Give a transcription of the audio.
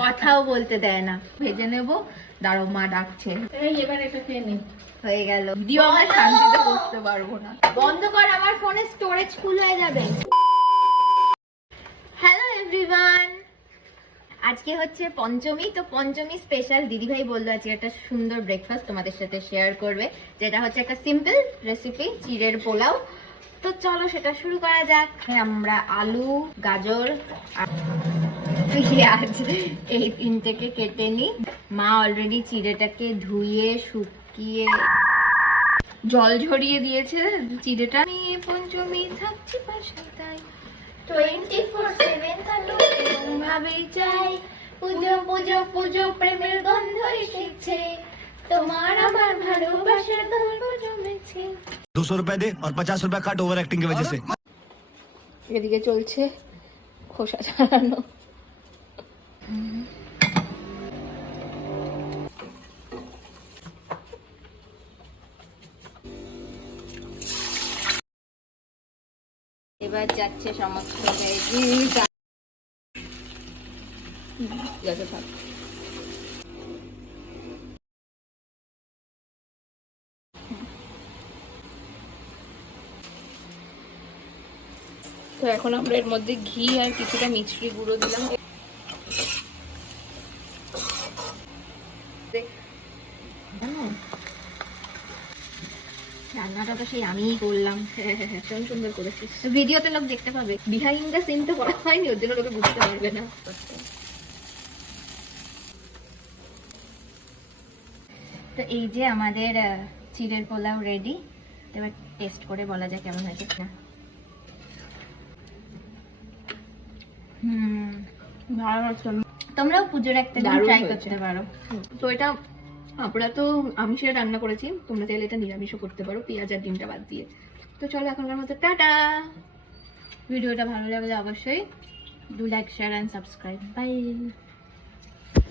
কথাও বলতে দেয় না। ভেজে নেব, দাঁড়াও মা ডাকছে। এই এবার এটা খেয়ে নি। হয়ে গেল, ভিডিও আমরা শান্তিতে বসতে পারবো না। বন্ধ কর, আমার ফোনে স্টোরেজ ফুল হয়ে যাবে। হ্যালো এভরিওয়ান, আজকে হচ্ছে পঞ্চমী। তো পঞ্চমী স্পেশাল দিদিভাই বললো আজকে একটা সুন্দর ব্রেকফাস্ট তোমাদের সাথে শেয়ার করবে, যেটা হচ্ছে একটা সিম্পল রেসিপি, চিড়ের পোলাও। তো চলো সেটা শুরু করা যাক। আমরা আলু, গাজর আর পেঁয়াজ এই তিনটেকে কেটে নিই। মা অলরেডি চিড়েটাকে ধুয়ে শুকিয়ে জল ঝরিয়ে দিয়েছে। চিড়েটা আমি পঞ্চমী থাকছি পাশে, তাই 24/7 থাকো এরকম ভাবেই চাই। পুজো পুজো পুজো প্রেমের গন্ধ এসেছে, তোমার আমার ভালোবাসার গল্প জমেছে। 200 रुपए दे और 50 रुपए काट ओवर एक्टिंग की वजह से। এদিকে চলছে খোসা ছাড়ানো। এবার যাচ্ছে সমস্ত ভেজি যাতে থাক। তো এখন আমরা এর মধ্যে ঘি আর কিছুটা মিছরি গুঁড়ো দিলাম। রান্নাটা তো সেই আমিই করলাম। ভীষণ সুন্দর করেছিস। ভিডিওতে লোক দেখতে পাবে, বিহাইন্ড দ্য সিন তো করা হয়নি, ওর জন্য লোকে বুঝতে পারবে না। তো এই যে আমাদের চিড়ের পোলাও রেডি। এবার টেস্ট করে বলা যায় কেমন হয়েছে না। ভালো আছে। তোমরাও পুজোর একটা দিন ট্রাই করতে পারো। তো এটা আমরা তো আমিষের রান্না করেছি, তোমরা চাইলে এটা নিরামিষও করতে পারো, পেঁয়াজ আর ডিমটা বাদ দিয়ে। তো চলো এখনকার মতো টাটা। ভিডিওটা ভালো লাগলে অবশ্যই do like, share and subscribe. By.